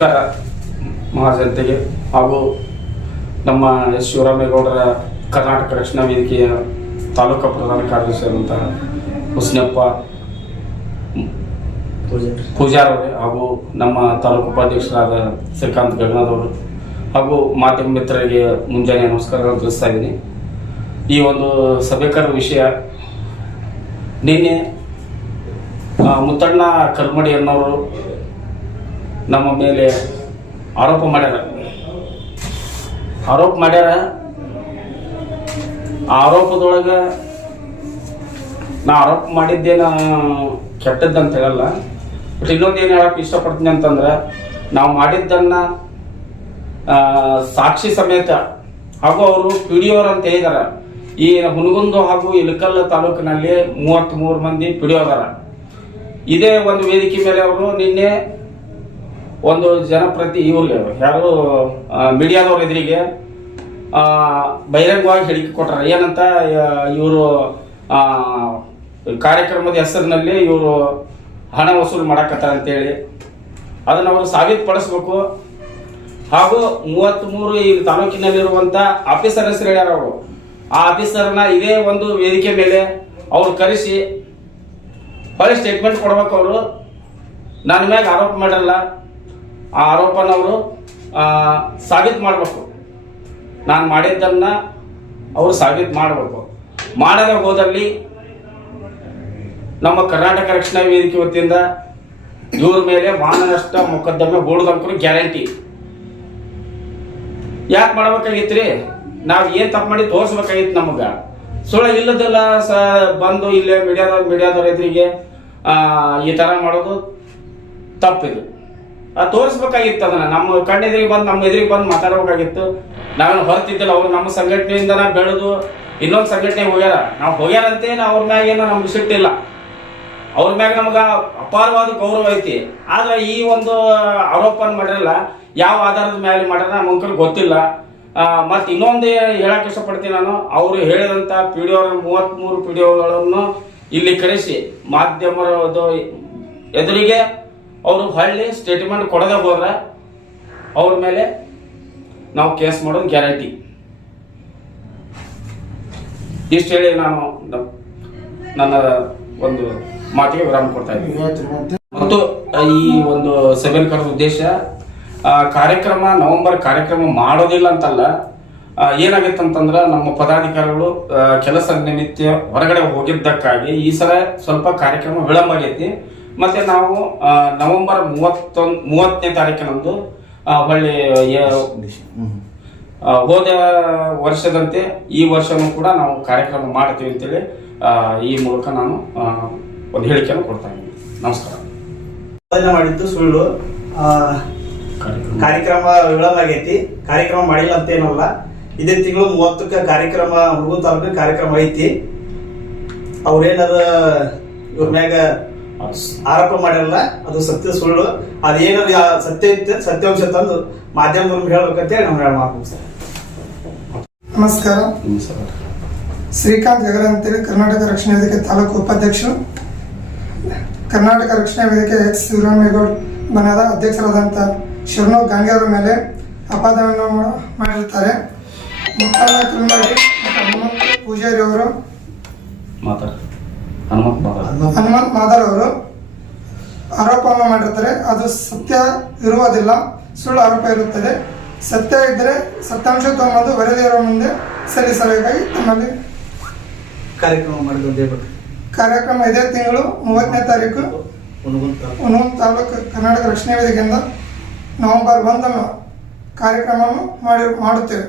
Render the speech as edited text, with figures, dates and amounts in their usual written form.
ಮಹಾಜನತೆಗೆ ಹಾಗೂ ನಮ್ಮ ಎಸ್ ಶಿವರಾಮೇಗೌಡರ ಕರ್ನಾಟಕ ರಕ್ಷಣಾ ವೇದಿಕೆಯ ತಾಲೂಕಾ ಪ್ರಧಾನ ಕಾರ್ಯದರ್ಶಿಯಾದಂತಹ ಹುಸ್ನಪ್ಪ ಪೂಜಾರವರೇ ಹಾಗೂ ನಮ್ಮ ತಾಲೂಕು ಉಪಾಧ್ಯಕ್ಷರಾದ ಶ್ರೀಕಾಂತ್ ಗಗನದವರು ಹಾಗೂ ಮಾಧ್ಯಮ ಮಿತ್ರರಿಗೆ ಮುಂಜಾನೆ ನಮಸ್ಕಾರಗಳು ತಿಳಿಸ್ತಾ ಇದ್ದೀನಿ. ಈ ಒಂದು ಸಭೆಕರ ವಿಷಯ ನಿನ್ನೆ ಮುತ್ತಣ್ಣ ಕಲ್ಮಡಿ ಅನ್ನೋರು ನಮ್ಮ ಮೇಲೆ ಆರೋಪ ಮಾಡ್ಯಾರ. ಆ ಆರೋಪದೊಳಗೆ ನಾ ಆರೋಪ ಮಾಡಿದ್ದೇನ ಕೆಟ್ಟದ್ದಂತ ಹೇಳಲ್ಲ. ಬಟ್ ಇನ್ನೊಂದೇನು ಹೇಳಕ್ಕೆ ಇಷ್ಟಪಡ್ತೀನಿ ಅಂತಂದ್ರೆ, ನಾವು ಮಾಡಿದ್ದನ್ನು ಸಾಕ್ಷಿ ಸಮೇತ ಹಾಗೂ ಅವರು ಪಿಡಿಯೋರ್ ಅಂತ ಹೇಳಿದಾರೆ. ಈ ಹುನಗುಂದ ಹಾಗೂ ಇಳಕಲ್ ತಾಲೂಕಿನಲ್ಲಿ 33 ಮಂದಿ ಪಿಡಿಯೋ ಅದಾರ. ಇದೇ ಒಂದು ವೇದಿಕೆ ಮೇಲೆ ಅವರು ನಿನ್ನೆ ಒಂದು ಜನಪ್ರತಿ ಇವ್ರಿಗೆ ಯಾರು ಮೀಡಿಯಾದವ್ರ ಎದುರಿಗೆ ಬಹಿರಂಗವಾಗಿ ಹೇಳಿಕೆ ಕೊಟ್ಟಾರ. ಏನಂತ, ಇವರು ಕಾರ್ಯಕ್ರಮದ ಹೆಸರಿನಲ್ಲಿ ಇವರು ಹಣ ವಸೂಲು ಮಾಡಕತ್ತಾರ ಅಂತೇಳಿ ಅದನ್ನು ಅವರು ಸಾಬೀತುಪಡಿಸ್ಬೇಕು. ಹಾಗೂ 33 ಈ ತಾಲೂಕಿನಲ್ಲಿರುವಂಥ ಆಫೀಸರ್ ಹೆಸರು ಹೇಳ್ಯಾರ. ಅವರು ಆ ಆಫೀಸರ್ನ ಇದೇ ಒಂದು ವೇದಿಕೆ ಮೇಲೆ ಅವ್ರು ಕರೆಸಿ ಹೊಳೆ ಸ್ಟೇಟ್ಮೆಂಟ್ ಕೊಡ್ಬೇಕು. ಅವರು ನನ್ನ ಮ್ಯಾಗ ಆರೋಪ ಮಾಡಿರಲ್ಲ, ಆ ಆರೋಪನ ಅವರು ಸಾಬೀತು ಮಾಡಬೇಕು. ನಾನು ಮಾಡಿದ್ದನ್ನು ಅವರು ಸಾಬೀತು ಮಾಡಬೇಕು. ಮಾಡದೆ ಹೋದಲ್ಲಿ ನಮ್ಮ ಕರ್ನಾಟಕ ರಕ್ಷಣಾ ವೇದಿಕೆ ವತಿಯಿಂದ ಇವ್ರ ಮೇಲೆ ಮಾನನಷ್ಟ ಮೊಕದ್ದಮೆ ಹೂಡದಂಕರು ಗ್ಯಾರಂಟಿ. ಯಾಕೆ ಮಾಡ್ಬೇಕಾಗಿತ್ತು ರೀ? ನಾವು ಏನು ತಪ್ಪು ಮಾಡಿ ತೋರಿಸ್ಬೇಕಾಗಿತ್ತು. ನಮಗೆ ಸುಳ್ಳು ಇಲ್ಲದಲ್ಲ ಬಂದು ಇಲ್ಲೇ ಮೀಡಿಯಾದವ್ರ ಎದುರಿಗೆ ಈ ಥರ ಮಾಡೋದು ತಪ್ಪಿದು. ತೋರಿಸ್ಬೇಕಾಗಿತ್ತು. ಅದನ್ನು ನಮ್ಮ ಕಣ್ಣೆದುರಿಗೆ ಬಂದು ನಮ್ಮ ಎದುರಿಗೆ ಬಂದು ಮಾತಾಡಬೇಕಾಗಿತ್ತು. ನಾವೇನು ಹೊರತಿದ್ದಿಲ್ಲ. ಅವ್ರು ನಮ್ಮ ಸಂಘಟನೆಯಿಂದನ ಬೆಳೆದು ಇನ್ನೊಂದು ಸಂಘಟನೆಗೆ ಹೋಗ್ಯಾರ. ನಾವು ಹೋಗ್ಯಾರಂತೆ ಅವ್ರ ಮ್ಯಾಗ ಏನೋ ನಮ್ಗೆ ಸಿಟ್ಟಿಲ್ಲ. ಅವ್ರ ಮ್ಯಾಗ ನಮ್ಗೆ ಅಪಾರವಾದ ಗೌರವ ಐತಿ. ಆದ್ರೆ ಈ ಒಂದು ಆರೋಪನ ಮಾಡಿರಲ್ಲ, ಯಾವ ಆಧಾರದ ಮೇಲೆ ಮಾಡ್ಯಾರ ನಮ್ಗೆ ಗೊತ್ತಿಲ್ಲ. ಮತ್ತು ಇನ್ನೊಂದು ಹೇಳಕ್ಕೆ ಇಷ್ಟಪಡ್ತೀನಿ ನಾನು, ಅವರು ಹೇಳಿದಂಥ ಪಿಡಿಒ 33 ಪಿಡಿಒಗಳನ್ನು ಇಲ್ಲಿ ಕರೆಸಿ ಮಾಧ್ಯಮದ ಎದುರಿಗೆ ಅವರು ಹೊಳ್ಳಿ ಸ್ಟೇಟ್ಮೆಂಟ್ ಕೊಡದೆ ಹೋದ್ರೆ ಅವ್ರ ಮೇಲೆ ನಾವು ಕೇಸ್ ಮಾಡೋದು ಗ್ಯಾರಂಟಿ. ಇಷ್ಟು ಹೇಳಿ ನಾನು ನನ್ನ ಒಂದು ಮಾತಿಗೆ ವಿರಾಮ ಕೊಡ್ತಾ ಇದ್ದೀನಿ. ಮತ್ತು ಈ ಒಂದು ಸಭೆಯ ಉದ್ದೇಶ ಕಾರ್ಯಕ್ರಮ ನವೆಂಬರ್ ಕಾರ್ಯಕ್ರಮ ಮಾಡೋದಿಲ್ಲ ಅಂತಲ್ಲ. ಏನಾಗಿತ್ತು ಅಂತಂದ್ರೆ, ನಮ್ಮ ಪದಾಧಿಕಾರಿಗಳು ಕೆಲಸ ನಿಮಿತ್ತ ಹೊರಗಡೆ ಹೋಗಿದ್ದಕ್ಕಾಗಿ ಈ ಸಲ ಸ್ವಲ್ಪ ಕಾರ್ಯಕ್ರಮ ವಿಳಂಬ ಆಗೈತಿ. ಮತ್ತೆ ನಾವು ನವೆಂಬರ್ 30ನೇ ತಾರೀಕಿನಂದು ಹೊಳ್ಳಿ ಹೋದ ವರ್ಷದಂತೆ ಈ ವರ್ಷನೂ ಕೂಡ ನಾವು ಕಾರ್ಯಕ್ರಮ ಮಾಡ್ತೀವಿ ಅಂತೇಳಿ ಈ ಮೂಲಕ ನಾನು ಒಂದು ಹೇಳಿಕೆಯನ್ನು ಕೊಡ್ತಾ ಇದ್ದೀನಿ. ನಮಸ್ಕಾರ. ಮಾಡಿದ್ದು ಸುಳ್ಳು. ಕಾರ್ಯಕ್ರಮ ವಿಳಂಬ ಆಗೈತಿ. ಕಾರ್ಯಕ್ರಮ ಮಾಡಿಲ್ಲ ಅಂತೇನಲ್ಲ. ಇದೇ ತಿಂಗಳು 30ಕ್ಕೆ ಕಾರ್ಯಕ್ರಮ ಹುನಗುಂದ ತಾಲೂಕಿನ ಕಾರ್ಯಕ್ರಮ ಐತಿ. ಅವ್ರೇನಾರ ಇವ್ರ ಮ್ಯಾಗ ಆರೋಪ ಮಾಡಿರಲ್ಲ, ಅದು ಸತ್ಯ ಸುಳ್ಳು. ಅದೇನಾದ್ರು ಸತ್ಯಾಂಶ ತಂದು ಮಾಧ್ಯಮದವ್ರಿಗೆ ಹೇಳ್ಬೇಕಂತೇಳಿ ನಾವು ಹೇಳ್ಬೇಕು ಸರ್. ನಮಸ್ಕಾರ. ಶ್ರೀಕಾಂತ್ ಗಗನ ಅಂತೇಳಿ ಕರ್ನಾಟಕ ರಕ್ಷಣಾ ವೇದಿಕೆ ತಾಲೂಕು ಉಪಾಧ್ಯಕ್ಷರು. ಕರ್ನಾಟಕ ರಕ್ಷಣಾ ವೇದಿಕೆ ಎಚ್ ಶಿವರಾಮೇಗೌಡ ಮನೆಯಾದ ಅಧ್ಯಕ್ಷರಾದಂಥ ಶರಣು ಗಾಂಧಿ ಅವರ ಮೇಲೆ ಅಪಾದನೆಯನ್ನು ಮಾಡಿರ್ತಾರೆ. ಮುತ್ತಣ್ಣ ಕಲ್ಮಡಿ ಮತ್ತು ಹನುಮಂತ ಪೂಜಾರಿ ಅವರು, ಹನುಮಂತ್ ಮಾದರ್ ಅವರು ಆರೋಪವನ್ನು ಮಾಡಿರ್ತಾರೆ. ಅದು ಸತ್ಯ ಇರುವುದಿಲ್ಲ, ಸುಳ್ಳು ಆರೋಪ ಇರುತ್ತದೆ. ಸತ್ಯ ಇದ್ದರೆ ಸತ್ಯಾಂಶ ತಗೊಂಡು ವರದಿಯವರ ಮುಂದೆ ಸಲ್ಲಿಸಬೇಕಾಗಿ ತಮ್ಮಲ್ಲಿ ಕಾರ್ಯಕ್ರಮ ಇದೇ ತಿಂಗಳು 30ನೇ ತಾರೀಕು ಹುನಗುಂದ ತಾಲೂಕು ಕರ್ನಾಟಕ ರಕ್ಷಣಾ ವೇದಿಕೆಯಿಂದ ನವೆಂಬರ್ 1 ಕಾರ್ಯಕ್ರಮವನ್ನು ಮಾಡುತ್ತೇವೆ.